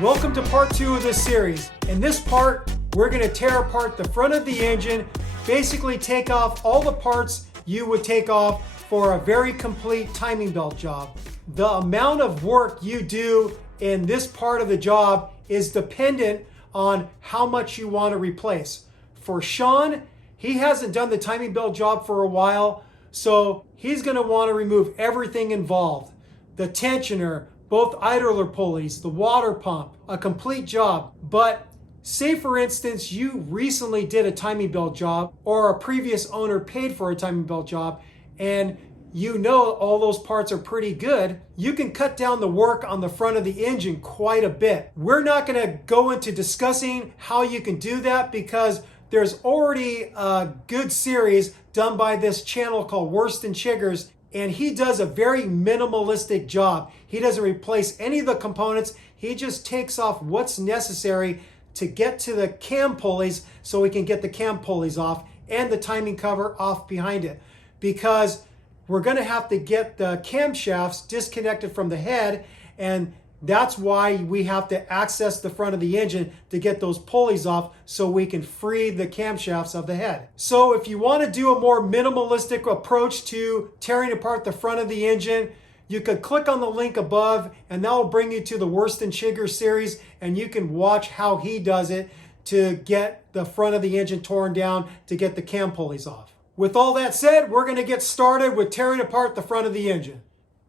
Welcome to part 2 of this series. In this part, we're going to tear apart the front of the engine, basically take off all the parts you would take off for a very complete timing belt job. The amount of work you do in this part of the job is dependent on how much you want to replace. For Sean, he hasn't done the timing belt job for a while, so he's going to want to remove everything involved. The tensioner, both idler pulleys, the water pump, a complete job. But say for instance, you recently did a timing belt job or a previous owner paid for a timing belt job and you know all those parts are pretty good, you can cut down the work on the front of the engine quite a bit. We're not going to go into discussing how you can do that because there's already a good series done by this channel called Worst and Chiggers, and he does a very minimalistic job. He doesn't replace any of the components. He just takes off what's necessary to get to the cam pulleys so we can get the cam pulleys off and the timing cover off behind it. Because we're going to have to get the camshafts disconnected from the head, and that's why we have to access the front of the engine to get those pulleys off so we can free the camshafts of the head. So if you want to do a more minimalistic approach to tearing apart the front of the engine, you could click on the link above and that will bring you to the Worst and Chigger series, and you can watch how he does it to get the front of the engine torn down to get the cam pulleys off. With all that said, we're going to get started with tearing apart the front of the engine.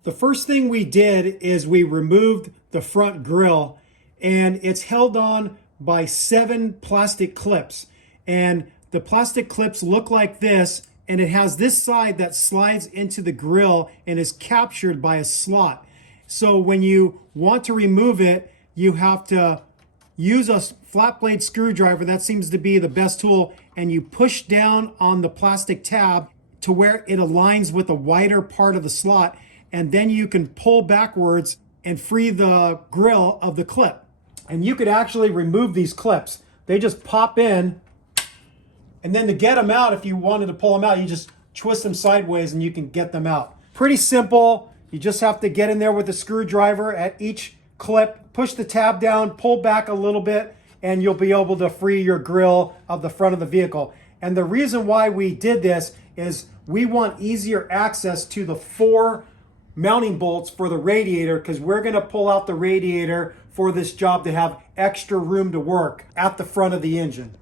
The first thing we did is we removed the front grille, and it's held on by 7 plastic clips. And the plastic clips look like this, and it has this side that slides into the grille and is captured by a slot. So when you want to remove it, you have to use a flat blade screwdriver. That seems to be the best tool, and you push down on the plastic tab to where it aligns with the wider part of the slot, and then you can pull backwards and free the grille of the clip. And you could actually remove these clips. They just pop in, and then to get them out, if you wanted to pull them out, you just twist them sideways and you can get them out. Pretty simple. You just have to get in there with a screwdriver at each clip, push the tab down, pull back a little bit, and you'll be able to free your grille of the front of the vehicle. And the reason why we did this is we want easier access to the 4 mounting bolts for the radiator, because we're going to pull out the radiator for this job to have extra room to work at the front of the engine.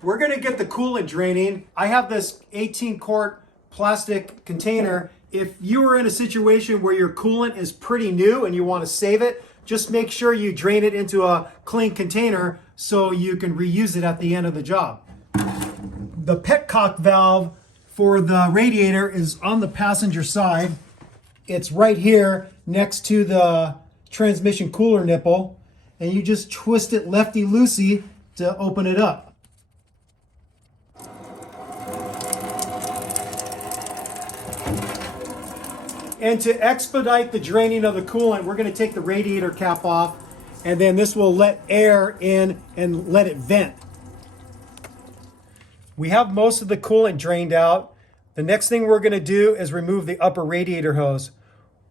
We're going to get the coolant draining. I have this 18-quart plastic container. If you are in a situation where your coolant is pretty new and you want to save it, just make sure you drain it into a clean container so you can reuse it at the end of the job. The petcock valve for the radiator is on the passenger side. It's right here next to the transmission cooler nipple, and you just twist it lefty-loosey to open it up. And to expedite the draining of the coolant, we're going to take the radiator cap off, and then this will let air in and let it vent. We have most of the coolant drained out. The next thing we're going to do is remove the upper radiator hose.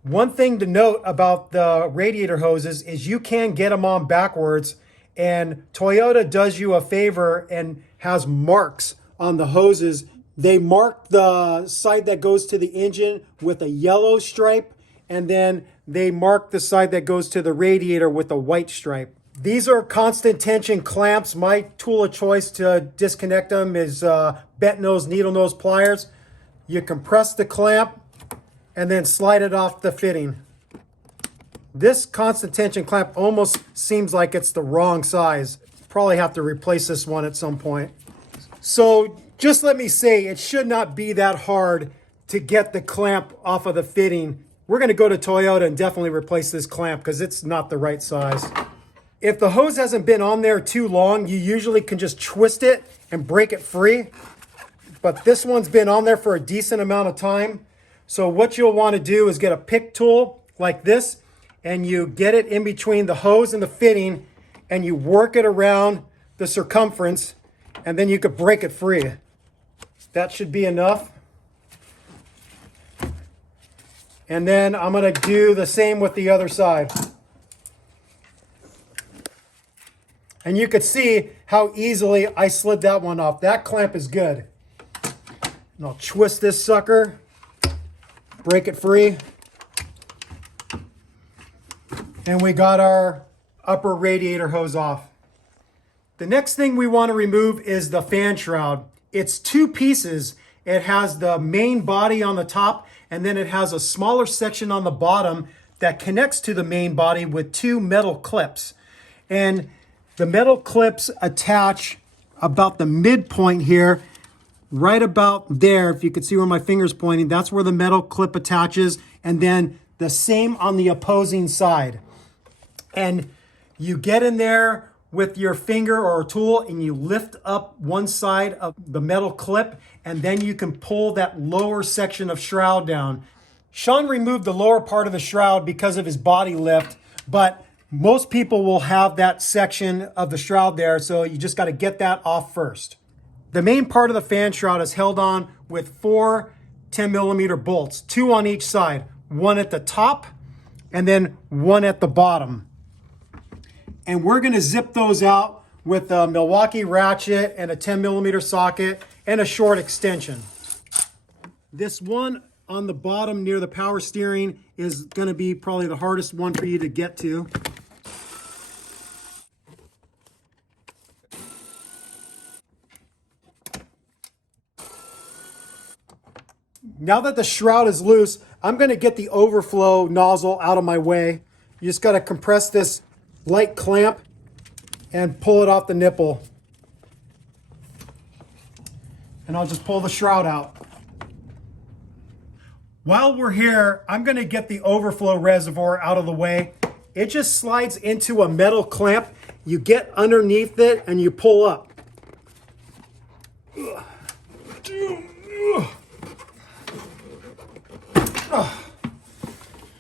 One thing to note about the radiator hoses is you can get them on backwards, and Toyota does you a favor and has marks on the hoses. They mark the side that goes to the engine with a yellow stripe, and then they mark the side that goes to the radiator with a white stripe. These are constant tension clamps. My tool of choice to disconnect them is bent nose, needle nose pliers. You compress the clamp and then slide it off the fitting. This constant tension clamp almost seems like it's the wrong size. Probably have to replace this one at some point. So just let me say, it should not be that hard to get the clamp off of the fitting. We're going to go to Toyota and definitely replace this clamp because it's not the right size. If the hose hasn't been on there too long, you usually can just twist it and break it free. But this one's been on there for a decent amount of time. So what you'll want to do is get a pick tool like this, and you get it in between the hose and the fitting, and you work it around the circumference, and then you could break it free. That should be enough. And then I'm going to do the same with the other side. And you could see how easily I slid that one off. That clamp is good. And I'll twist this sucker, break it free. And we got our upper radiator hose off. The next thing we want to remove is the fan shroud. It's two pieces. It has the main body on the top, and then it has a smaller section on the bottom that connects to the main body with two metal clips. And the metal clips attach about the midpoint here, right about there. If you can see where my finger's pointing, that's where the metal clip attaches, and then the same on the opposing side. And you get in there with your finger or a tool and you lift up one side of the metal clip, and then you can pull that lower section of shroud down. Sean removed the lower part of the shroud because of his body lift, but most people will have that section of the shroud there, so you just got to get that off first. The main part of the fan shroud is held on with 4 10mm bolts, 2 on each side, 1 at the top and then 1 at the bottom. And we're going to zip those out with a Milwaukee ratchet and a 10mm socket and a short extension. This one on the bottom near the power steering is going to be probably the hardest one for you to get to. Now that the shroud is loose, I'm going to get the overflow nozzle out of my way. You just got to compress this light clamp and pull it off the nipple. And I'll just pull the shroud out. While we're here, I'm going to get the overflow reservoir out of the way. It just slides into a metal clamp. You get underneath it and you pull up.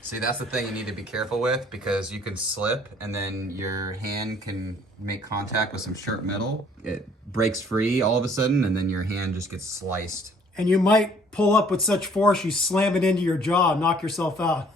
See, that's the thing you need to be careful with, because you can slip and then your hand can make contact with some sharp metal. It breaks free all of a sudden and then your hand just gets sliced. And you might pull up with such force you slam it into your jaw and knock yourself out.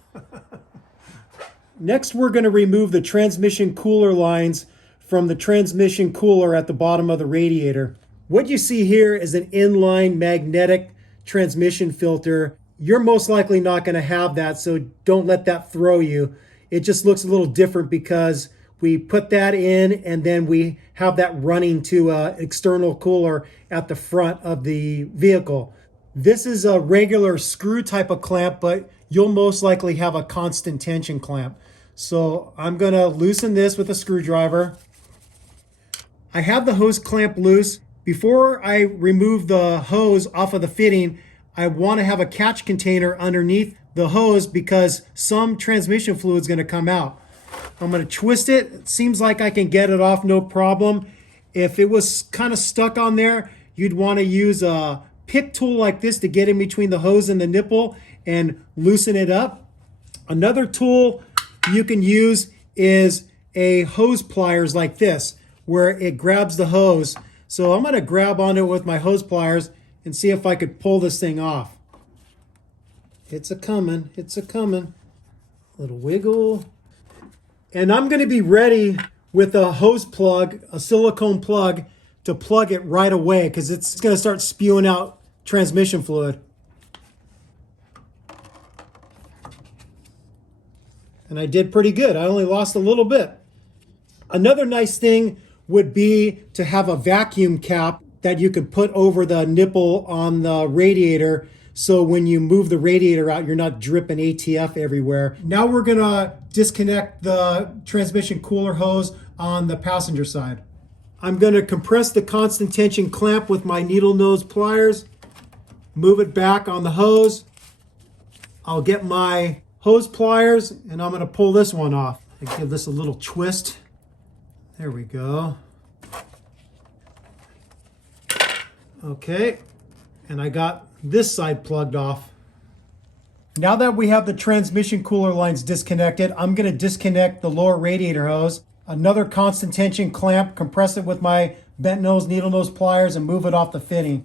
Next, we're going to remove the transmission cooler lines from the transmission cooler at the bottom of the radiator. What you see here is an inline magnetic transmission filter. You're most likely not going to have that, so don't let that throw you. It just looks a little different because we put that in and then we have that running to an external cooler at the front of the vehicle. This is a regular screw type of clamp, but you'll most likely have a constant tension clamp. So I'm going to loosen this with a screwdriver. I have the hose clamp loose. Before I remove the hose off of the fitting, I want to have a catch container underneath the hose because some transmission fluid is going to come out. I'm going to twist it. It seems like I can get it off no problem. If it was kind of stuck on there, you'd want to use a pick tool like this to get in between the hose and the nipple and loosen it up. Another tool you can use is a hose pliers like this, where it grabs the hose. So I'm going to grab onto it with my hose pliers and see if I could pull this thing off. It's a coming, it's a coming. Little wiggle. And I'm going to be ready with a hose plug, a silicone plug, to plug it right away because it's going to start spewing out transmission fluid. And I did pretty good. I only lost a little bit. Another nice thing would be to have a vacuum cap that you could put over the nipple on the radiator, so when you move the radiator out, you're not dripping ATF everywhere. Now we're gonna disconnect the transmission cooler hose on the passenger side. I'm gonna compress the constant tension clamp with my needle nose pliers, move it back on the hose. I'll get my hose pliers and I'm gonna pull this one off. I give this a little twist. There we go. Okay, and I got this side plugged off. Now that we have the transmission cooler lines disconnected, I'm going to disconnect the lower radiator hose. Another constant tension clamp, compress it with my bent nose, needle nose pliers, and move it off the fitting.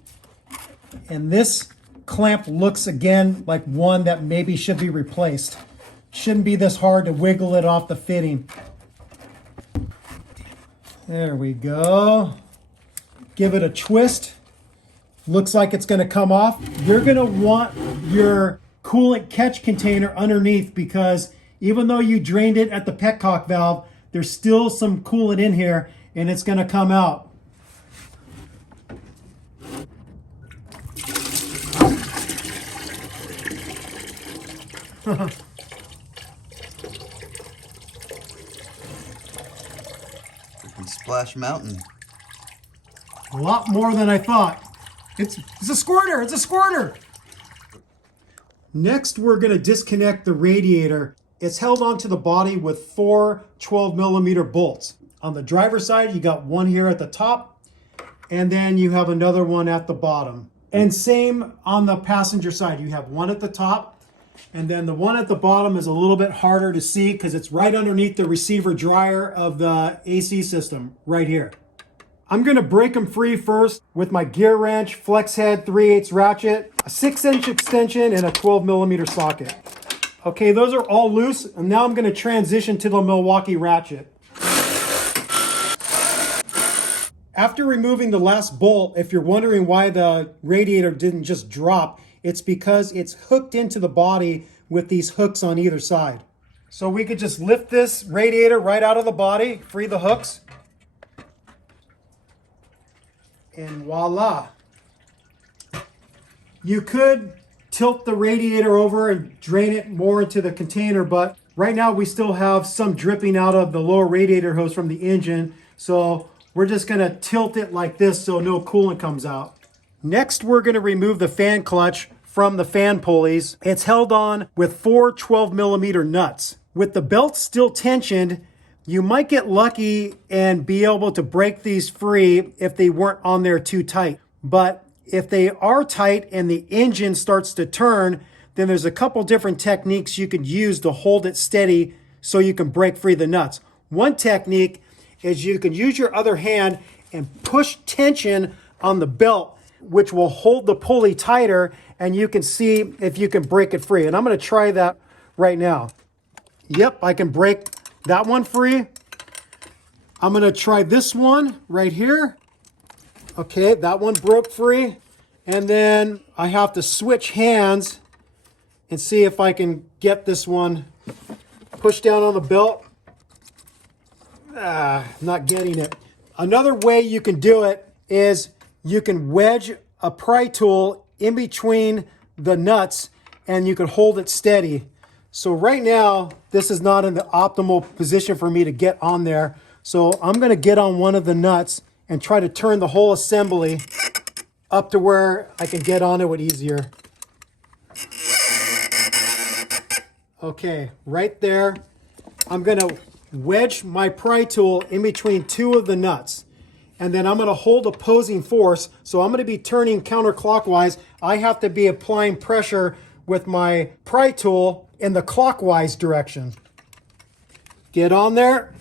And this clamp looks again like one that maybe should be replaced. Shouldn't be this hard to wiggle it off the fitting. There we go. Give it a twist. Looks like it's going to come off. You're going to want your coolant catch container underneath because even though you drained it at the petcock valve, there's still some coolant in here and it's going to come out. Splash Mountain. A lot more than I thought. It's a squirter, it's a squirter. Next, we're gonna disconnect the radiator. It's held onto the body with 4 12mm bolts. On the driver's side, you got one here at the top, and then you have another one at the bottom. And same on the passenger side. You have one at the top, and then the one at the bottom is a little bit harder to see because it's right underneath the receiver dryer of the AC system, right here. I'm gonna break them free first with my gear wrench, flex head, 3/8 ratchet, a 6-inch extension, and a 12mm socket. Okay, those are all loose, and now I'm gonna transition to the Milwaukee ratchet. After removing the last bolt, if you're wondering why the radiator didn't just drop, it's because it's hooked into the body with these hooks on either side. So we could just lift this radiator right out of the body, free the hooks, and voila. You could tilt the radiator over and drain it more into the container, but right now we still have some dripping out of the lower radiator hose from the engine, so we're just gonna tilt it like this so no coolant comes out. Next, we're gonna remove the fan clutch from the fan pulleys. It's held on with 4 12mm nuts. With the belt still tensioned, you might get lucky and be able to break these free if they weren't on there too tight. But if they are tight and the engine starts to turn, then there's a couple different techniques you could use to hold it steady so you can break free the nuts. One technique is you can use your other hand and push tension on the belt, which will hold the pulley tighter, and you can see if you can break it free. And I'm gonna try that right now. Yep, I can break that one free. I'm gonna try this one right here. Okay, that one broke free. And then I have to switch hands and see if I can get this one pushed down on the belt. Not getting it. Another way you can do it is you can wedge a pry tool in between the nuts and you can hold it steady. So right now, this is not in the optimal position for me to get on there. So I'm gonna get on one of the nuts and try to turn the whole assembly up to where I can get on it with easier. Okay, right there. I'm gonna wedge my pry tool in between 2 of the nuts. And then I'm gonna hold opposing force. So I'm gonna be turning counterclockwise. I have to be applying pressure with my pry tool in the clockwise direction. Get on there,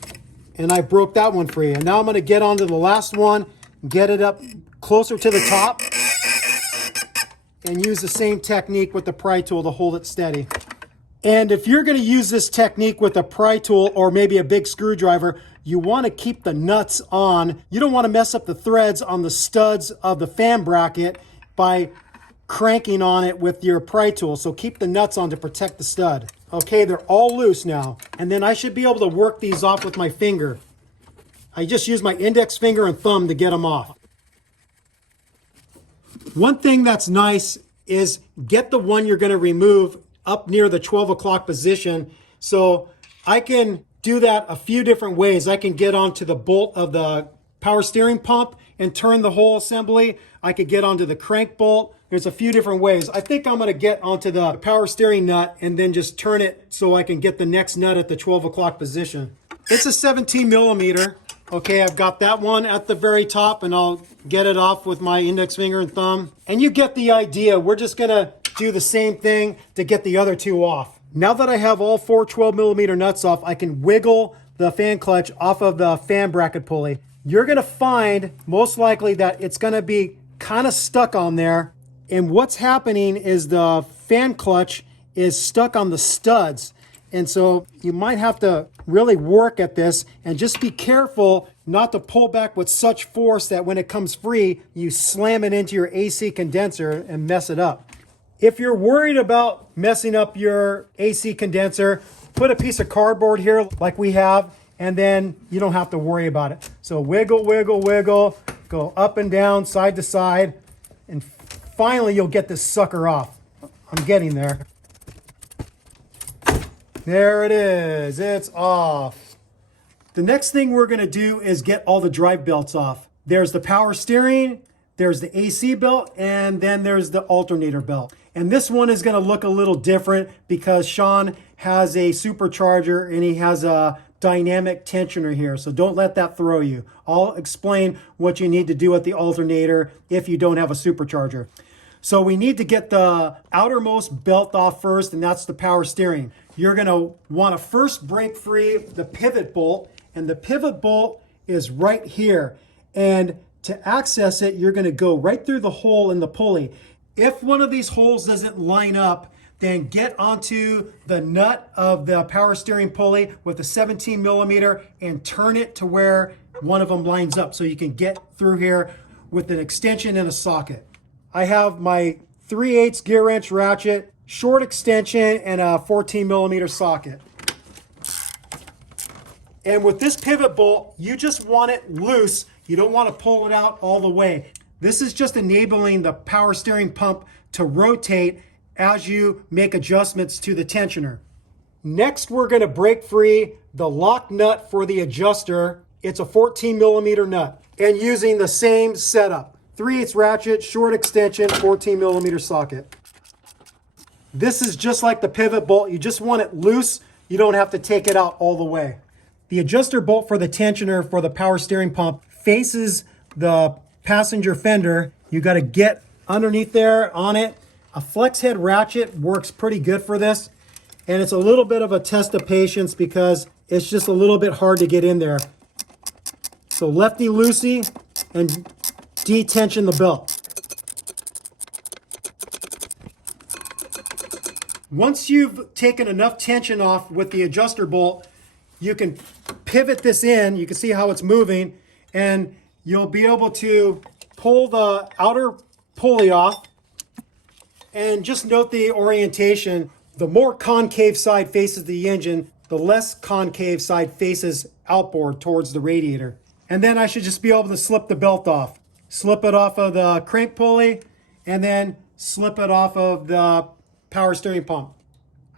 and I broke that one free. And now I'm gonna get onto the last one, get it up closer to the top, and use the same technique with the pry tool to hold it steady. And if you're gonna use this technique with a pry tool or maybe a big screwdriver, you wanna keep the nuts on. You don't wanna mess up the threads on the studs of the fan bracket by cranking on it with your pry tool. So keep the nuts on to protect the stud. Okay, they're all loose now. And then I should be able to work these off with my finger. I just use my index finger and thumb to get them off. One thing that's nice is get the one you're gonna remove up near the 12 o'clock position. So I can do that a few different ways. I can get onto the bolt of the power steering pump and turn the whole assembly. I could get onto the crank bolt. There's a few different ways. I think I'm gonna get onto the power steering nut and then just turn it so I can get the next nut at the 12 o'clock position. It's a 17mm. Okay, I've got that one at the very top and I'll get it off with my index finger and thumb. And you get the idea. We're just gonna do the same thing to get the other 2 off. Now that I have all 4 12mm nuts off, I can wiggle the fan clutch off of the fan bracket pulley. You're gonna find most likely that it's gonna be kind of stuck on there. And what's happening is the fan clutch is stuck on the studs. And so you might have to really work at this, and just be careful not to pull back with such force that when it comes free, you slam it into your AC condenser and mess it up. If you're worried about messing up your AC condenser, put a piece of cardboard here like we have, and then you don't have to worry about it. So wiggle, wiggle, wiggle, go up and down, side to side, and finally you'll get this sucker off. I'm getting there. There it is, it's off. The next thing we're gonna do is get all the drive belts off. There's the power steering, there's the AC belt, and then there's the alternator belt. And this one is gonna look a little different because Sean has a supercharger and he has a dynamic tensioner here. So don't let that throw you. I'll explain what you need to do with the alternator if you don't have a supercharger. So we need to get the outermost belt off first, and that's the power steering. You're gonna wanna first break free the pivot bolt, and the pivot bolt is right here. And to access it, you're gonna go right through the hole in the pulley. If one of these holes doesn't line up, then get onto the nut of the power steering pulley with a 17 millimeter and turn it to where one of them lines up so you can get through here with an extension and a socket. I have my 3/8 gear wrench ratchet, short extension, and a 14 millimeter socket. And with this pivot bolt, you just want it loose. You don't want to pull it out all the way. This is just enabling the power steering pump to rotate as you make adjustments to the tensioner. Next, we're going to break free the lock nut for the adjuster. It's a 14 millimeter nut, and using the same setup. 3/8 ratchet, short extension, 14 millimeter socket. This is just like the pivot bolt. You just want it loose. You don't have to take it out all the way. The adjuster bolt for the tensioner for the power steering pump faces the passenger fender. You got to get underneath there on it. A flex head ratchet works pretty good for this. And it's a little bit of a test of patience because it's just a little bit hard to get in there. So lefty loosey and detension the belt. Once you've taken enough tension off with the adjuster bolt, you can pivot this in. You can see how it's moving, and you'll be able to pull the outer pulley off. And just note the orientation. The more concave side faces the engine, the less concave side faces outboard towards the radiator. And then I should just be able to slip the belt off. Slip it off of the crank pulley, and then slip it off of the power steering pump.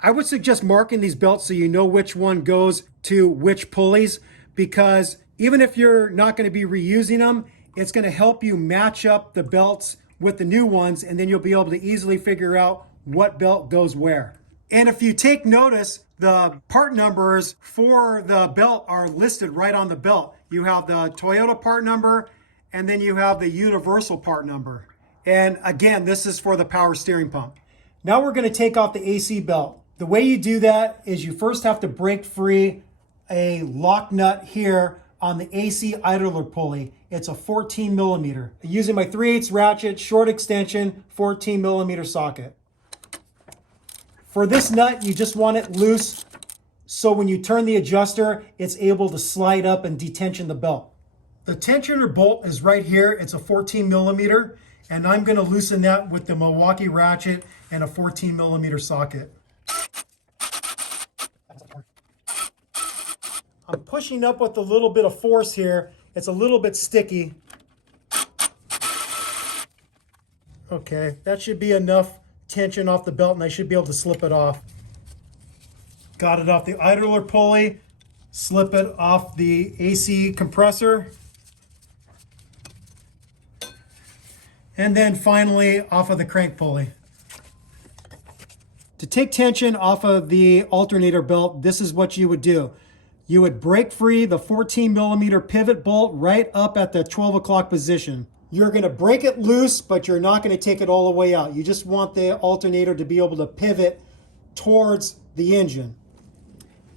I would suggest marking these belts so you know which one goes to which pulleys, because even if you're not going to be reusing them, it's going to help you match up the belts with the new ones, and then you'll be able to easily figure out what belt goes where. And if you take notice, the part numbers for the belt are listed right on the belt. You have the Toyota part number, and then you have the universal part number. And again, this is for the power steering pump. Now we're going to take off the AC belt. The way you do that is you first have to break free a lock nut here on the AC idler pulley. It's a 14 millimeter. Using my 3/8 ratchet, short extension, 14 millimeter socket. For this nut, you just want it loose so when you turn the adjuster, it's able to slide up and detension the belt. The tensioner bolt is right here. It's a 14 millimeter, and I'm going to loosen that with the Milwaukee ratchet and a 14 millimeter socket. I'm pushing up with a little bit of force here. It's a little bit sticky. Okay, that should be enough tension off the belt, and I should be able to slip it off. Got it off the idler pulley, slip it off the AC compressor, and then finally off of the crank pulley. To take tension off of the alternator belt, this is what you would do. You would break free the 14 millimeter pivot bolt right up at the 12 o'clock position. You're going to break it loose, but you're not going to take it all the way out. You just want the alternator to be able to pivot towards the engine.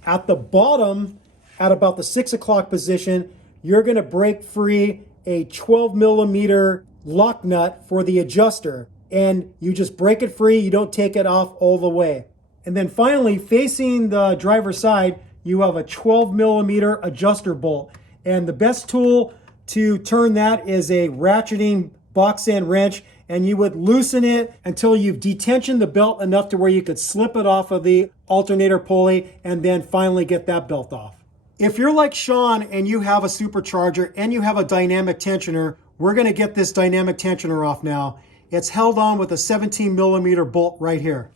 At the bottom, at about the 6 o'clock position, you're going to break free a 12 millimeter lock nut for the adjuster. And you just break it free. You don't take it off all the way. And then finally, facing the driver's side, you have a 12 millimeter adjuster bolt. And the best tool to turn that is a ratcheting box end wrench, and you would loosen it until you've detensioned the belt enough to where you could slip it off of the alternator pulley and then finally get that belt off. If you're like Sean and you have a supercharger and you have a dynamic tensioner, we're going to get this dynamic tensioner off now. It's held on with a 17 millimeter bolt right here.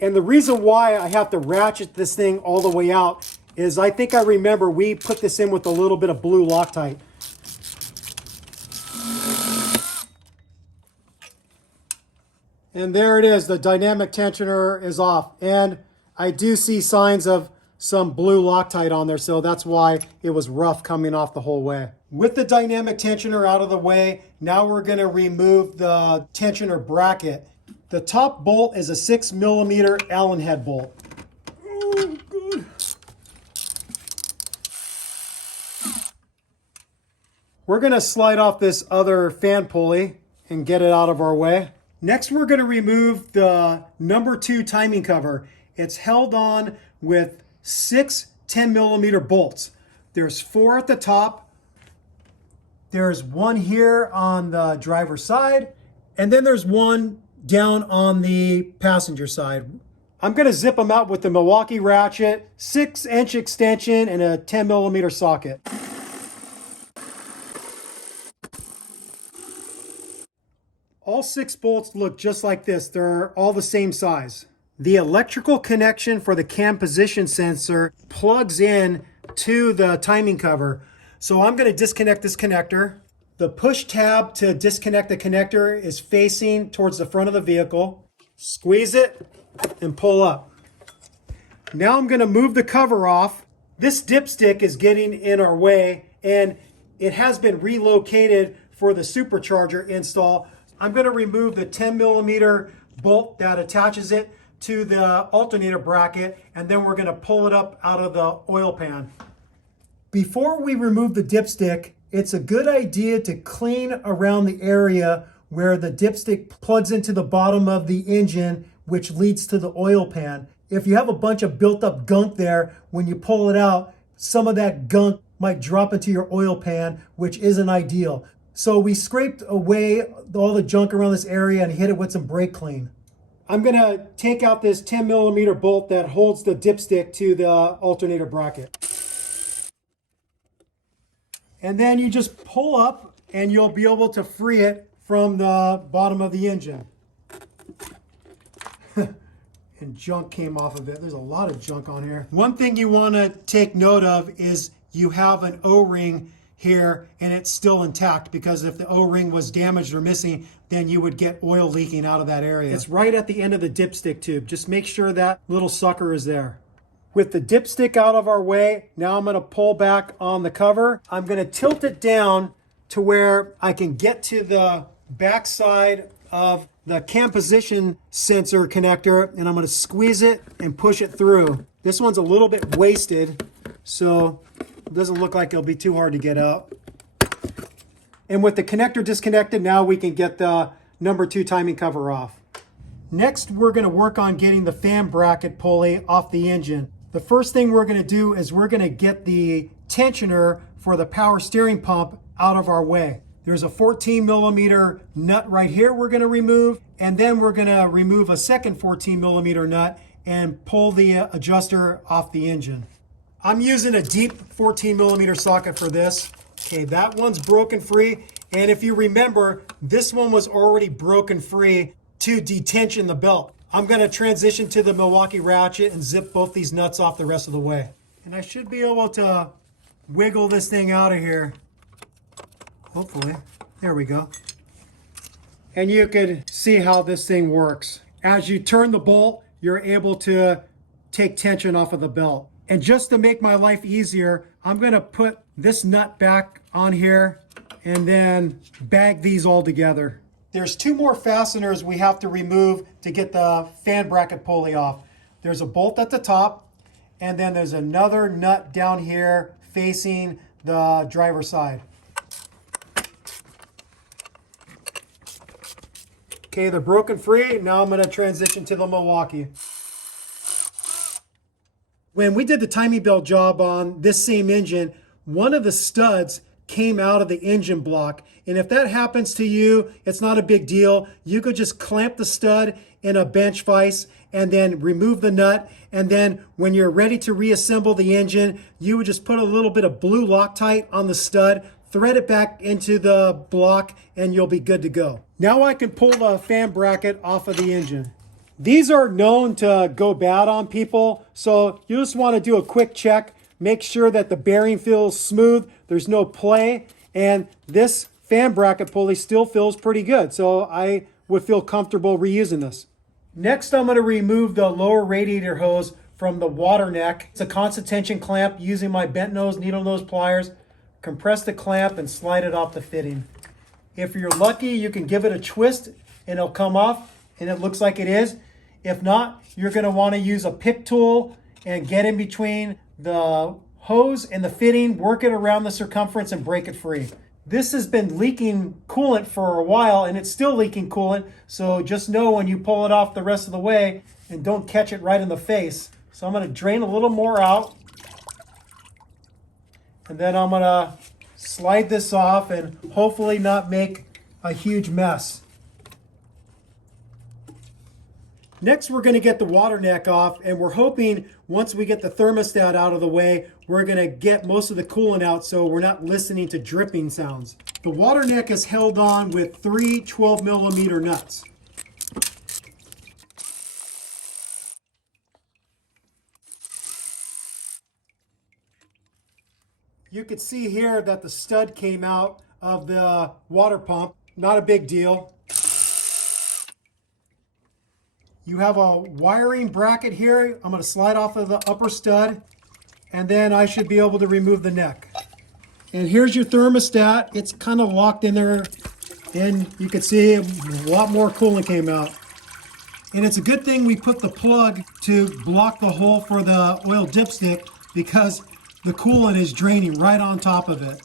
And the reason why I have to ratchet this thing all the way out is I think I remember we put this in with a little bit of blue Loctite. And there it is, the dynamic tensioner is off. And I do see signs of some blue Loctite on there, so that's why it was rough coming off the whole way. With the dynamic tensioner out of the way, now we're going to remove the tensioner bracket. The top bolt is a 6 millimeter Allen head bolt. Oh, good. We're going to slide off this other fan pulley and get it out of our way. Next, we're going to remove the number 2 timing cover. It's held on with 6 10 millimeter bolts. There's 4 at the top. There's 1 here on the driver's side, and then there's 1 down on the passenger side. I'm going to zip them out with the Milwaukee ratchet, 6-inch extension, and a 10 millimeter socket. All 6 bolts look just like this. They're all the same size. The electrical connection for the cam position sensor plugs in to the timing cover. So I'm going to disconnect this connector. The push tab to disconnect the connector is facing towards the front of the vehicle. Squeeze it and pull up. Now I'm going to move the cover off. This dipstick is getting in our way, and it has been relocated for the supercharger install. I'm going to remove the 10 millimeter bolt that attaches it to the alternator bracket, and then we're going to pull it up out of the oil pan. Before we remove the dipstick, it's a good idea to clean around the area where the dipstick plugs into the bottom of the engine, which leads to the oil pan. If you have a bunch of built up gunk there, when you pull it out, some of that gunk might drop into your oil pan, which isn't ideal. So we scraped away all the junk around this area and hit it with some brake clean. I'm going to take out this 10 millimeter bolt that holds the dipstick to the alternator bracket. And then you just pull up and you'll be able to free it from the bottom of the engine. And junk came off of it. There's a lot of junk on here. One thing you want to take note of is you have an O-ring here and it's still intact, because if the O-ring was damaged or missing, then you would get oil leaking out of that area. It's right at the end of the dipstick tube. Just make sure that little sucker is there. With the dipstick out of our way, now I'm going to pull back on the cover. I'm going to tilt it down to where I can get to the back side of the cam position sensor connector, and I'm going to squeeze it and push it through. This one's a little bit wasted, so it doesn't look like it'll be too hard to get out. And with the connector disconnected, now we can get the number 2 timing cover off. Next, we're going to work on getting the fan bracket pulley off the engine. The first thing we're going to do is we're going to get the tensioner for the power steering pump out of our way. There's a 14 millimeter nut right here we're going to remove, and then we're going to remove a second 14 millimeter nut and pull the adjuster off the engine. I'm using a deep 14 millimeter socket for this. Okay, that one's broken free, and if you remember, this one was already broken free to detension the belt. I'm going to transition to the Milwaukee ratchet and zip both these nuts off the rest of the way. And I should be able to wiggle this thing out of here. Hopefully. There we go. And you can see how this thing works. As you turn the bolt, you're able to take tension off of the belt. And just to make my life easier, I'm going to put this nut back on here and then bag these all together. There's 2 more fasteners we have to remove to get the fan bracket pulley off. There's a bolt at the top, and then there's another nut down here facing the driver's side. Okay, they're broken free. Now I'm going to transition to the Milwaukee. When we did the timing belt job on this same engine, one of the studs came out of the engine block. And if that happens to you, it's not a big deal. You could just clamp the stud in a bench vise and then remove the nut. And then when you're ready to reassemble the engine, you would just put a little bit of blue Loctite on the stud, thread it back into the block, and you'll be good to go. Now I can pull the fan bracket off of the engine. These are known to go bad on people, so you just want to do a quick check. Make sure that the bearing feels smooth, there's no play, and this fan bracket pulley still feels pretty good, so I would feel comfortable reusing this. Next, I'm going to remove the lower radiator hose from the water neck. It's a constant tension clamp using my bent nose, needle nose pliers. Compress the clamp and slide it off the fitting. If you're lucky, you can give it a twist and it'll come off, and it looks like it is. If not, you're going to want to use a pick tool and get in between the hose and the fitting, work it around the circumference and break it free. This has been leaking coolant for a while and it's still leaking coolant, so just know when you pull it off the rest of the way and don't catch it right in the face. So I'm going to drain a little more out, and then I'm going to slide this off and hopefully not make a huge mess. Next, we're going to get the water neck off, and we're hoping once we get the thermostat out of the way, we're going to get most of the coolant out so we're not listening to dripping sounds. The water neck is held on with 3 12mm nuts. You can see here that the stud came out of the water pump. Not a big deal. You have a wiring bracket here. I'm going to slide off of the upper stud, and then I should be able to remove the neck. And here's your thermostat. It's kind of locked in there, and you can see a lot more coolant came out. And it's a good thing we put the plug to block the hole for the oil dipstick, because the coolant is draining right on top of it.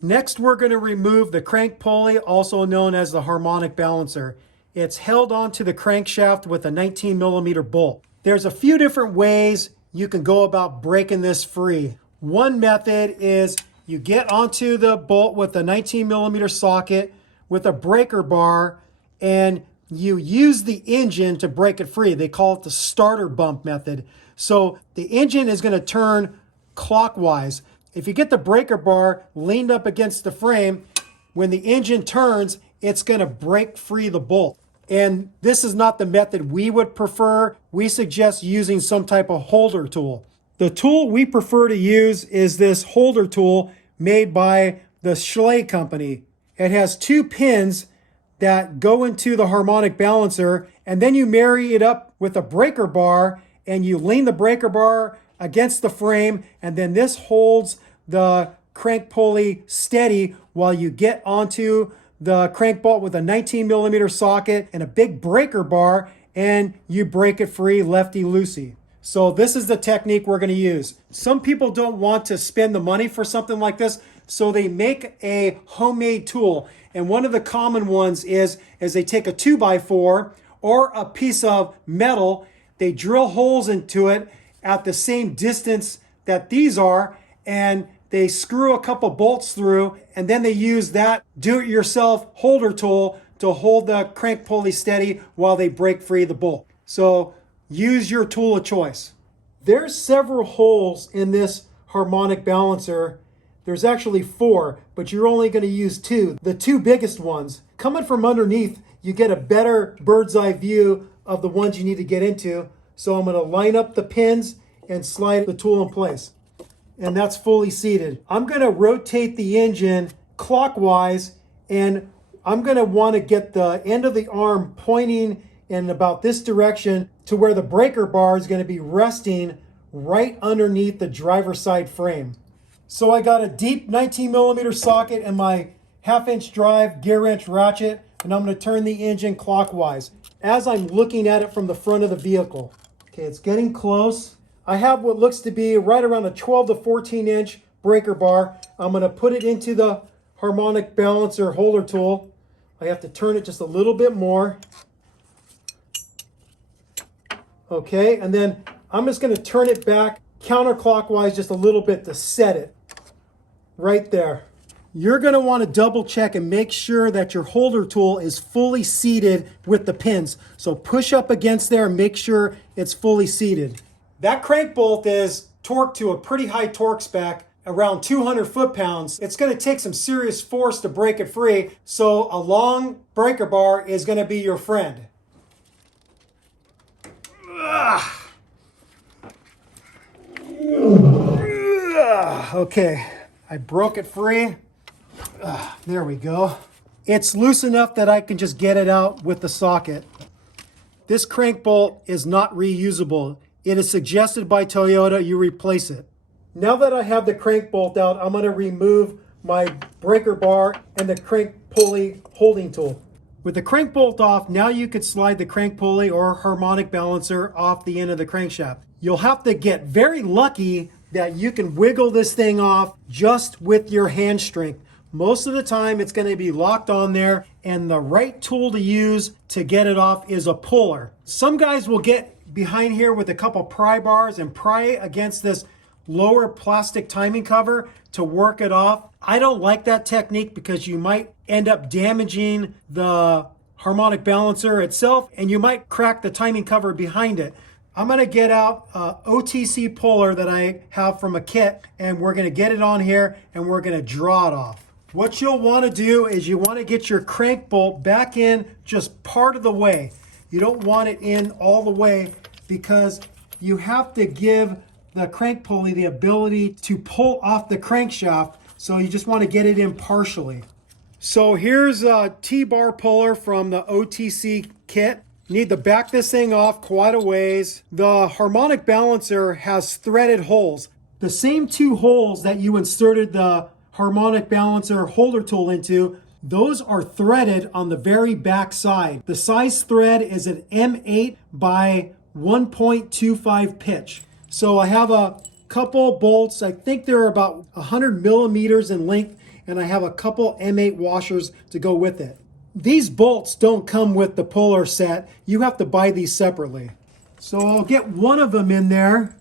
Next, we're going to remove the crank pulley, also known as the harmonic balancer. It's held onto the crankshaft with a 19mm bolt. There's a few different ways you can go about breaking this free. One method is you get onto the bolt with a 19mm socket with a breaker bar, and you use the engine to break it free. They call it the starter bump method. So the engine is going to turn clockwise. If you get the breaker bar leaned up against the frame, when the engine turns, it's going to break free the bolt. And this is not the method we would prefer. We suggest using some type of holder tool. The tool we prefer to use is this holder tool made by the Schley company. It has 2 pins that go into the harmonic balancer, and then you marry it up with a breaker bar, and you lean the breaker bar against the frame, and then this holds the crank pulley steady while you get onto the crank bolt with a 19mm socket and a big breaker bar, and you break it free lefty-loosey. So this is the technique we're going to use. Some people don't want to spend the money for something like this, so they make a homemade tool. And one of the common ones is they take a 2x4 or a piece of metal, they drill holes into it at the same distance that these are, and they screw a couple bolts through, and then they use that do-it-yourself holder tool to hold the crank pulley steady while they break free the bolt. So use your tool of choice. There's several holes in this harmonic balancer. There's actually 4, but you're only going to use 2. The 2 biggest ones. Coming from underneath, you get a better bird's eye view of the ones you need to get into. So I'm going to line up the pins and slide the tool in place. And that's fully seated. I'm going to rotate the engine clockwise, and I'm going to want to get the end of the arm pointing in about this direction to where the breaker bar is going to be resting right underneath the driver's side frame. So I got a deep 19mm socket and my 1/2-inch drive gear wrench ratchet, and I'm going to turn the engine clockwise as I'm looking at it from the front of the vehicle. Okay, it's getting close. I have what looks to be right around a 12 to 14-inch breaker bar. I'm going to put it into the harmonic balancer holder tool. I have to turn it just a little bit more. Okay, and then I'm just going to turn it back counterclockwise just a little bit to set it right there. You're going to want to double check and make sure that your holder tool is fully seated with the pins. So push up against there and make sure it's fully seated. That crank bolt is torqued to a pretty high torque spec, around 200 foot-pounds. It's going to take some serious force to break it free, so a long breaker bar is going to be your friend. Okay, I broke it free. There we go. It's loose enough that I can just get it out with the socket. This crank bolt is not reusable. It is suggested by Toyota you replace it. Now that I have the crank bolt out, I'm going to remove my breaker bar and the crank pulley holding tool. With the crank bolt off, now you could slide the crank pulley or harmonic balancer off the end of the crankshaft. You'll have to get very lucky that you can wiggle this thing off just with your hand strength. Most of the time it's going to be locked on there, and the right tool to use to get it off is a puller. Some guys will get behind here with a couple pry bars and pry against this lower plastic timing cover to work it off. I don't like that technique because you might end up damaging the harmonic balancer itself, and you might crack the timing cover behind it. I'm going to get out a OTC puller that I have from a kit, and we're going to get it on here and we're going to draw it off. What you'll want to do is you want to get your crank bolt back in just part of the way. You don't want it in all the way because you have to give the crank pulley the ability to pull off the crankshaft, so you just want to get it in partially. So here's a T-bar puller from the OTC kit. You need to back this thing off quite a ways. The harmonic balancer has threaded holes. The same two holes that you inserted the harmonic balancer holder tool into, those are threaded on the very back side. The size thread is an M8 by 1.25 pitch. So I have a couple bolts, I think they're about 100 millimeters in length, and I have a couple M8 washers to go with it. These bolts don't come with the puller set. You have to buy these separately. So I'll get one of them in there.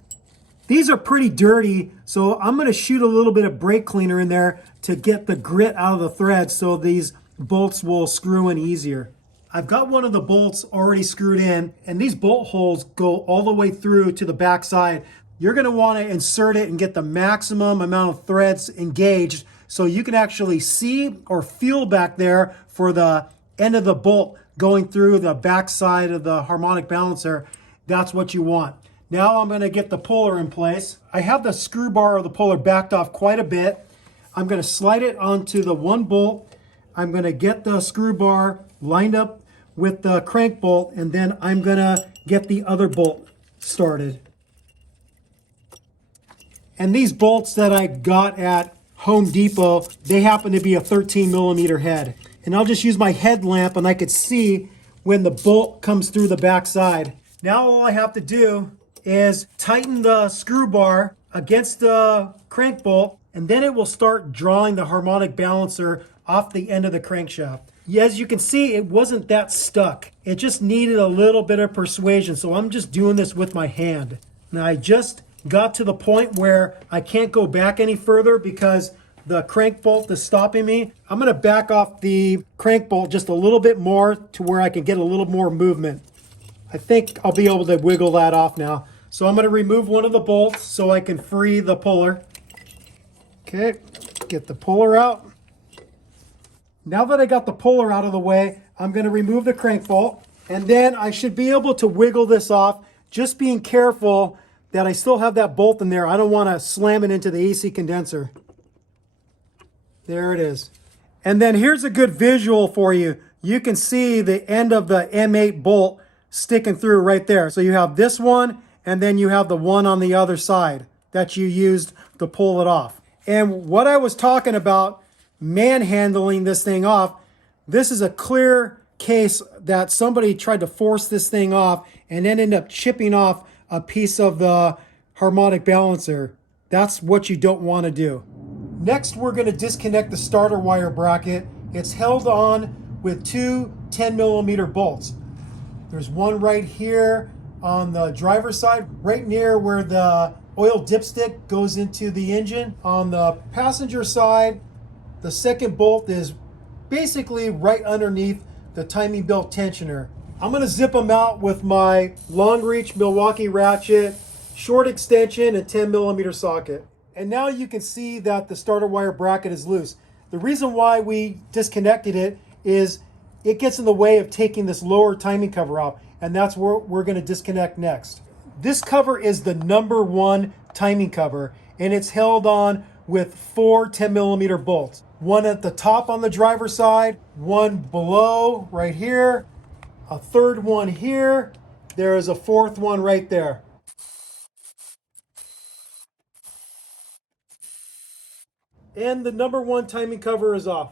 These are pretty dirty, so I'm going to shoot a little bit of brake cleaner in there to get the grit out of the thread so these bolts will screw in easier. I've got one of the bolts already screwed in, and these bolt holes go all the way through to the back side. You're going to want to insert it and get the maximum amount of threads engaged so you can actually see or feel back there for the end of the bolt going through the back side of the harmonic balancer. That's what you want. Now I'm going to get the puller in place. I have the screw bar of the puller backed off quite a bit. I'm going to slide it onto the one bolt. I'm going to get the screw bar lined up with the crank bolt, and then I'm going to get the other bolt started. And these bolts that I got at Home Depot, they happen to be a 13 millimeter head. And I'll just use my headlamp and I could see when the bolt comes through the back side. Now all I have to do is tighten the screw bar against the crank bolt, and then it will start drawing the harmonic balancer off the end of the crankshaft. As you can see, it wasn't that stuck. It just needed a little bit of persuasion, so I'm just doing this with my hand. Now I just got to the point where I can't go back any further because the crank bolt is stopping me. I'm going to back off the crank bolt just a little bit more to where I can get a little more movement. I think I'll be able to wiggle that off now. So I'm going to remove one of the bolts so I can free the puller. Okay, get the puller out. Now that I got the puller out of the way, I'm going to remove the crank bolt, and then I should be able to wiggle this off, just being careful that I still have that bolt in there. I don't want to slam it into the AC condenser. There it is. And then here's a good visual for you. You can see the end of the M8 bolt sticking through right there. So you have this one, and then you have the one on the other side that you used to pull it off. And what I was talking about, manhandling this thing off, this is a clear case that somebody tried to force this thing off and then end up chipping off a piece of the harmonic balancer. That's what you don't want to do. Next, we're going to disconnect the starter wire bracket. It's held on with two 10mm bolts. There's one right here on the driver's side, right near where the oil dipstick goes into the engine. On the passenger side, the second bolt is basically right underneath the timing belt tensioner. I'm gonna zip them out with my long reach Milwaukee ratchet, short extension, and 10mm socket. And now you can see that the starter wire bracket is loose. The reason why we disconnected it is it gets in the way of taking this lower timing cover off, and that's where we're gonna disconnect next. This cover is the #1 timing cover, and it's held on with 4 10mm bolts. One at the top on the driver's side, one below right here, a third one here, there is a fourth one right there. And the #1 timing cover is off.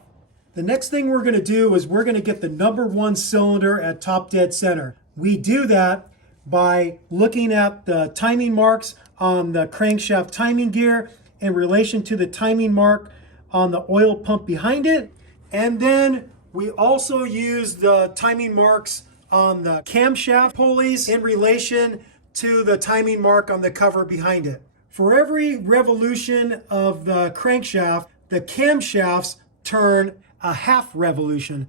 The next thing we're gonna do is we're gonna get the #1 cylinder at top dead center. We do that by looking at the timing marks on the crankshaft timing gear in relation to the timing mark on the oil pump behind it. And then we also use the timing marks on the camshaft pulleys in relation to the timing mark on the cover behind it. For every revolution of the crankshaft, the camshafts turn a half revolution.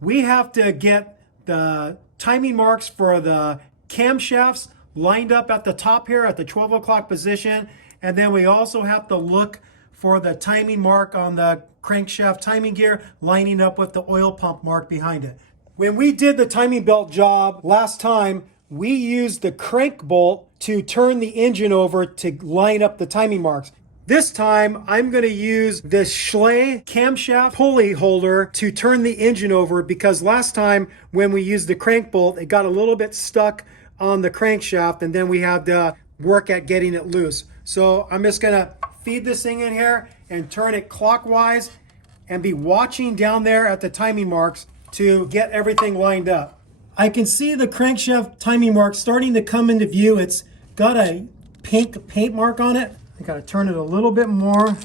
We have to get the timing marks for the camshafts lined up at the top here at the 12 o'clock position, and then we also have to look for the timing mark on the crankshaft timing gear lining up with the oil pump mark behind it. When we did the timing belt job last time, we used the crank bolt to turn the engine over to line up the timing marks. This time, I'm going to use this Schley camshaft pulley holder to turn the engine over, because last time when we used the crank bolt, it got a little bit stuck on the crankshaft, and then we had to work at getting it loose. So I'm just going to feed this thing in here and turn it clockwise and be watching down there at the timing marks to get everything lined up. I can see the crankshaft timing mark starting to come into view. It's got a pink paint mark on it. I gotta turn it a little bit more.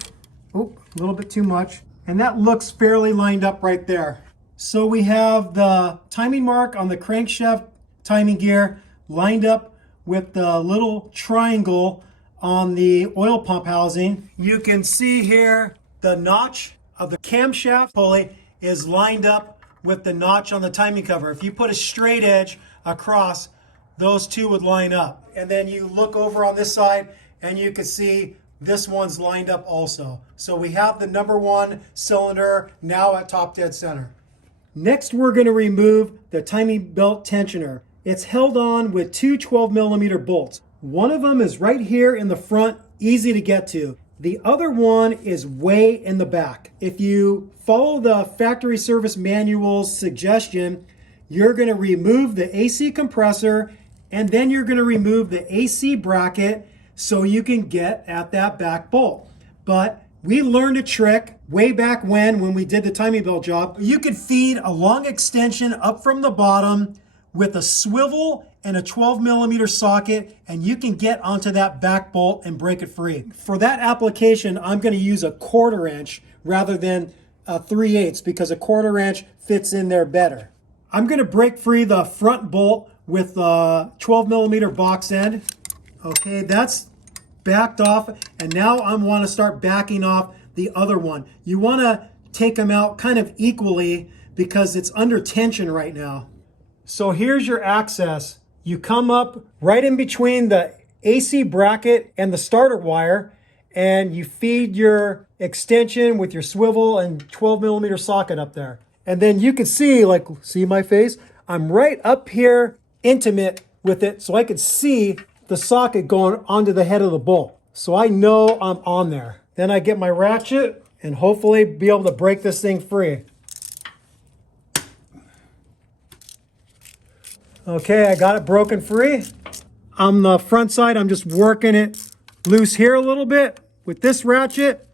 Oop, a little bit too much. And that looks fairly lined up right there. So we have the timing mark on the crankshaft timing gear lined up with the little triangle on the oil pump housing. You can see here the notch of the camshaft pulley is lined up with the notch on the timing cover. If you put a straight edge across, those two would line up. And then you look over on this side and you can see this one's lined up also. So we have the #1 cylinder now at top dead center. Next, we're going to remove the timing belt tensioner. It's held on with two 12mm bolts. One of them is right here in the front, easy to get to. The other one is way in the back. If you follow the factory service manual's suggestion, you're going to remove the AC compressor, and then you're going to remove the AC bracket so you can get at that back bolt. But we learned a trick way back when we did the timing belt job. You could feed a long extension up from the bottom with a swivel and a 12mm socket, and you can get onto that back bolt and break it free. For that application, I'm going to use a 1/4 inch rather than a 3/8 because a 1/4 inch fits in there better. I'm going to break free the front bolt with a 12mm box end. Okay, that's backed off, and now I want to start backing off the other one. You want to take them out kind of equally because it's under tension right now. So here's your access. You come up right in between the AC bracket and the starter wire, and you feed your extension with your swivel and 12mm socket up there. And then you can see, like, see my face? I'm right up here intimate with it so I can see the socket going onto the head of the bolt. So I know I'm on there. Then I get my ratchet and hopefully be able to break this thing free. Okay, I got it broken free. On the front side, I'm just working it loose here a little bit with this ratchet.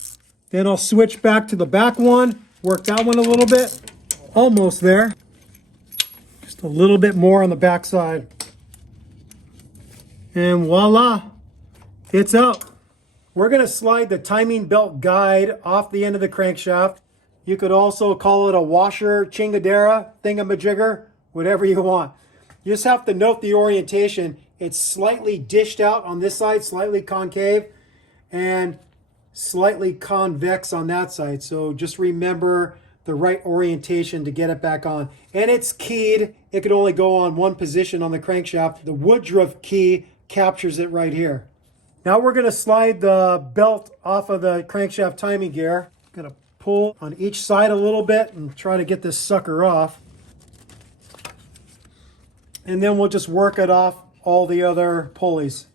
Then I'll switch back to the back one, work that one a little bit. Almost there. Just a little bit more on the back side. And voila, it's out. We're gonna slide the timing belt guide off the end of the crankshaft. You could also call it a washer chingadera, thingamajigger, whatever you want. You just have to note the orientation. It's slightly dished out on this side, slightly concave, and slightly convex on that side. So just remember the right orientation to get it back on. And it's keyed. It could only go on one position on the crankshaft. The Woodruff key captures it right here. Now we're going to slide the belt off of the crankshaft timing gear. Going to pull on each side a little bit and try to get this sucker off. And then we'll just work it off all the other pulleys.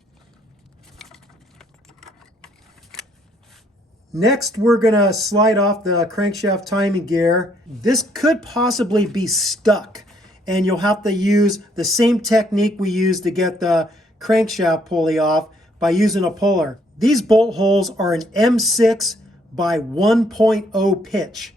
Next, we're going to slide off the crankshaft timing gear. This could possibly be stuck, and you'll have to use the same technique we used to get the crankshaft pulley off by using a puller. These bolt holes are an M6 by 1.0 pitch.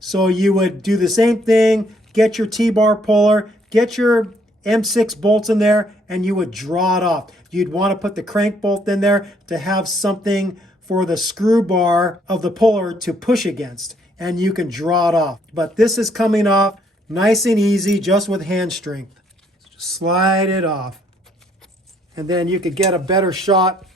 So you would do the same thing, get your T-bar puller, get your M6 bolts in there, and you would draw it off. You'd want to put the crank bolt in there to have something for the screw bar of the puller to push against, and you can draw it off. But this is coming off nice and easy just with hand strength. Just slide it off. And then you could get a better shot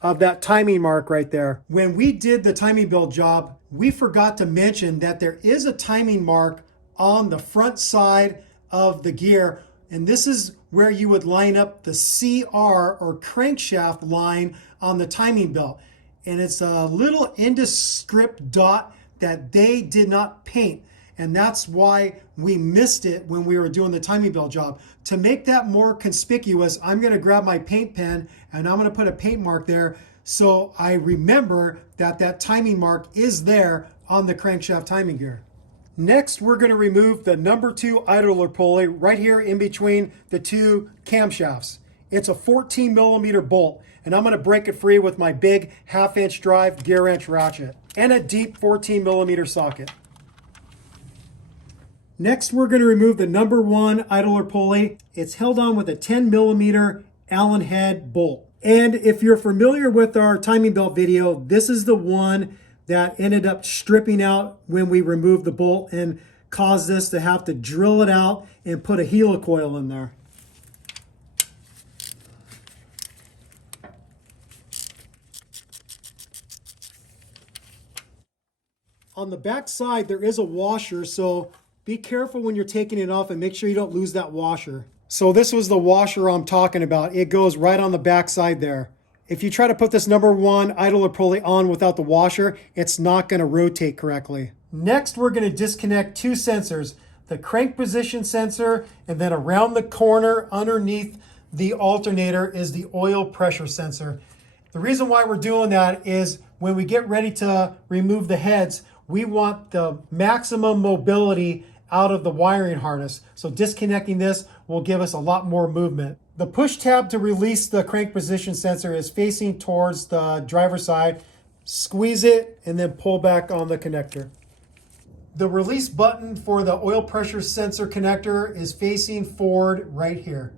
of that timing mark right there. When we did the timing belt job, we forgot to mention that there is a timing mark on the front side of the gear, and this is where you would line up the CR or crankshaft line on the timing belt. And it's a little indescript dot that they did not paint. And that's why we missed it when we were doing the timing belt job. To make that more conspicuous, I'm going to grab my paint pen and I'm going to put a paint mark there so I remember that that timing mark is there on the crankshaft timing gear. Next, we're going to remove the number 2 idler pulley right here in between the two camshafts. It's a 14 millimeter bolt, and I'm going to break it free with my big 1/2-inch drive gear wrench ratchet and a deep 14 millimeter socket. Next, we're going to remove the number 1 idler pulley. It's held on with a 10 millimeter Allen head bolt. And if you're familiar with our timing belt video, this is the one that ended up stripping out when we removed the bolt and caused us to have to drill it out and put a helicoil in there. On the back side, there is a washer, so be careful when you're taking it off and make sure you don't lose that washer. So this was the washer I'm talking about. It goes right on the back side there. If you try to put this number 1 idler pulley on without the washer, it's not going to rotate correctly. Next, we're going to disconnect 2 sensors, the crank position sensor, and then around the corner underneath the alternator is the oil pressure sensor. The reason why we're doing that is when we get ready to remove the heads, we want the maximum mobility out of the wiring harness. So disconnecting this will give us a lot more movement. The push tab to release the crank position sensor is facing towards the driver's side. Squeeze it and then pull back on the connector. The release button for the oil pressure sensor connector is facing forward right here.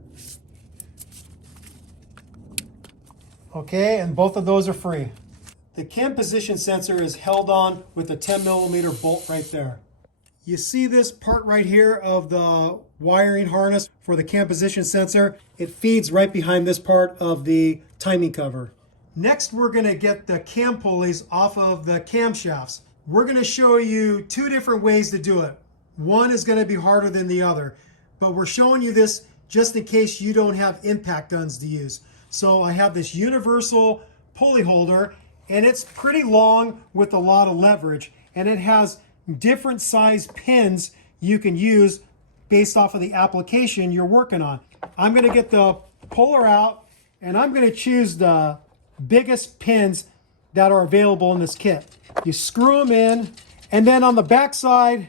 Okay, and both of those are free. The cam position sensor is held on with a 10 millimeter bolt right there. You see this part right here of the wiring harness for the cam position sensor? It feeds right behind this part of the timing cover. Next, we're going to get the cam pulleys off of the camshafts. We're going to show you 2 different ways to do it. One is going to be harder than the other, but we're showing you this just in case you don't have impact guns to use. So I have this universal pulley holder, and it's pretty long with a lot of leverage, and it has different size pins you can use based off of the application you're working on. I'm going to get the puller out, and I'm going to choose the biggest pins that are available in this kit. You screw them in, and then on the back side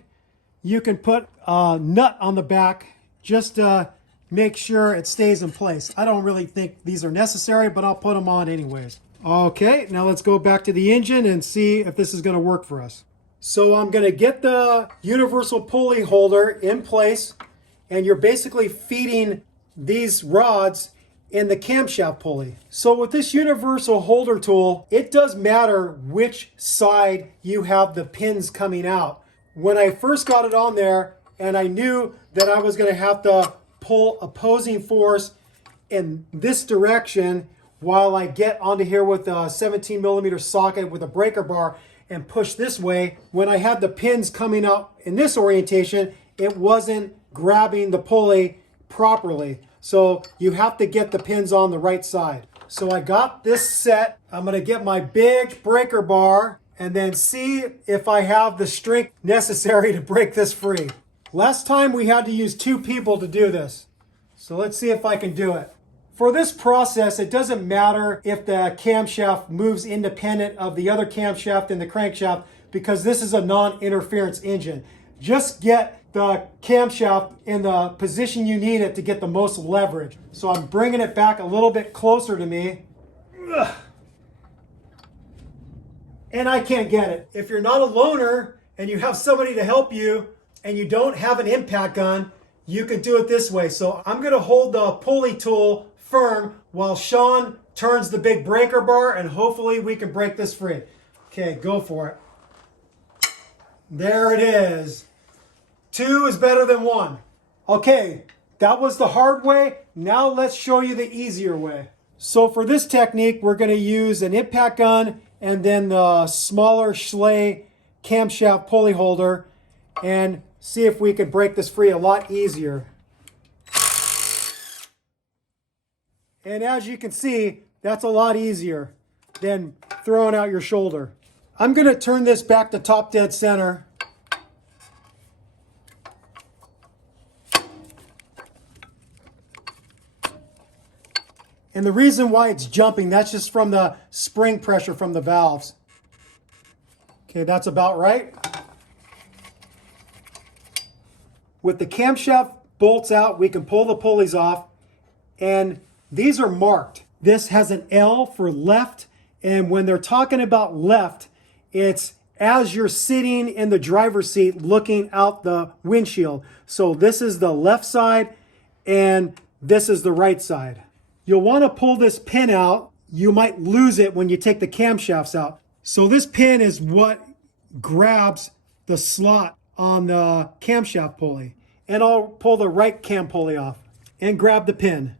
you can put a nut on the back just to make sure it stays in place. I don't really think these are necessary, but I'll put them on anyways. Okay, now let's go back to the engine and see if this is going to work for us. So I'm going to get the universal pulley holder in place, and you're basically feeding these rods in the camshaft pulley. So with this universal holder tool, it does matter which side you have the pins coming out. when I first got it on there and I knew that I was going to have to pull opposing force in this direction while I get onto here with a 17 millimeter socket with a breaker bar and push this way, when I had the pins coming up in this orientation, it wasn't grabbing the pulley properly. So you have to get the pins on the right side. So I got this set. I'm going to get my big breaker bar and then see if I have the strength necessary to break this free. Last time we had to use 2 people to do this. So let's see if I can do it. For this process, it doesn't matter if the camshaft moves independent of the other camshaft in the crankshaft because this is a non-interference engine. Just get the camshaft in the position you need it to get the most leverage. So I'm bringing it back a little bit closer to me. Ugh. And I can't get it. If you're not a loner and you have somebody to help you and you don't have an impact gun, you can do it this way. So I'm going to hold the pulley tool firm while Sean turns the big breaker bar, and hopefully we can break this free. Okay, go for it. There it is. 2 is better than 1. Okay, that was the hard way. Now let's show you the easier way. So for this technique, we're going to use an impact gun and then the smaller Schley camshaft pulley holder and see if we can break this free a lot easier. And as you can see, that's a lot easier than throwing out your shoulder. I'm going to turn this back to top dead center. And the reason why it's jumping, that's just from the spring pressure from the valves. Okay, that's about right. With the camshaft bolts out, we can pull the pulleys off, and these are marked. This has an L for left, and when they're talking about left, it's as you're sitting in the driver's seat looking out the windshield. So this is the left side, and this is the right side. You'll want to pull this pin out. You might lose it when you take the camshafts out. So this pin is what grabs the slot on the camshaft pulley. And I'll pull the right cam pulley off and grab the pin.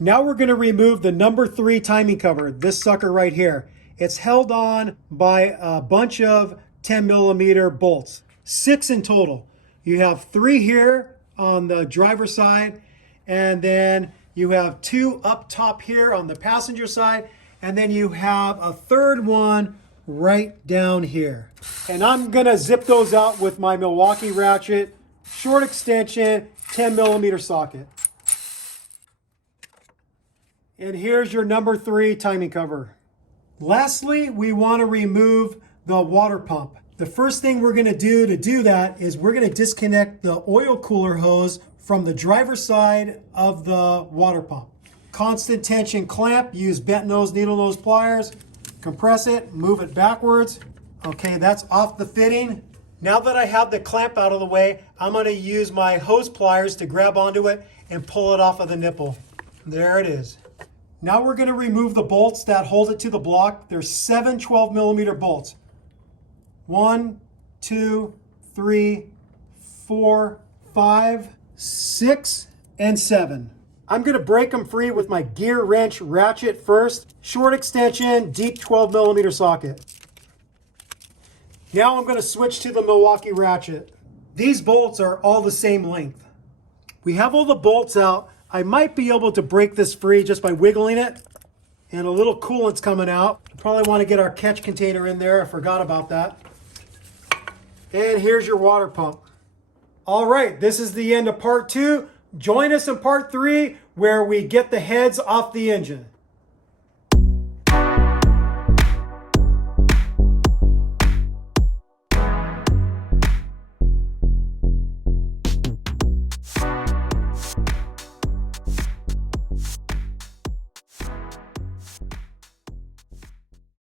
Now we're going to remove the number 3 timing cover, this sucker right here. It's held on by a bunch of 10 millimeter bolts, 6 in total. You have 3 here on the driver's side, and then you have 2 up top here on the passenger side, and then you have a 3rd one right down here. And I'm gonna zip those out with my Milwaukee ratchet, short extension, 10 millimeter socket. And here's your number 3 timing cover. Lastly, we want to remove the water pump. The first thing we're gonna do that is we're gonna disconnect the oil cooler hose from the driver's side of the water pump. Constant tension clamp, use bent nose, needle nose pliers, compress it, move it backwards. Okay, that's off the fitting. Now that I have the clamp out of the way, I'm going to use my hose pliers to grab onto it and pull it off of the nipple. There it is. Now we're going to remove the bolts that hold it to the block. There's 7 12 millimeter bolts. 1, 2, 3, 4, 5, 6, and 7. I'm going to break them free with my gear wrench ratchet first. Short extension, deep 12 millimeter socket. Now I'm going to switch to the Milwaukee ratchet. These bolts are all the same length. We have all the bolts out. I might be able to break this free just by wiggling it. And a little coolant's coming out. Probably want to get our catch container in there. I forgot about that. And here's your water pump. All right, this is the end of part 2. Join us in part 3 where we get the heads off the engine.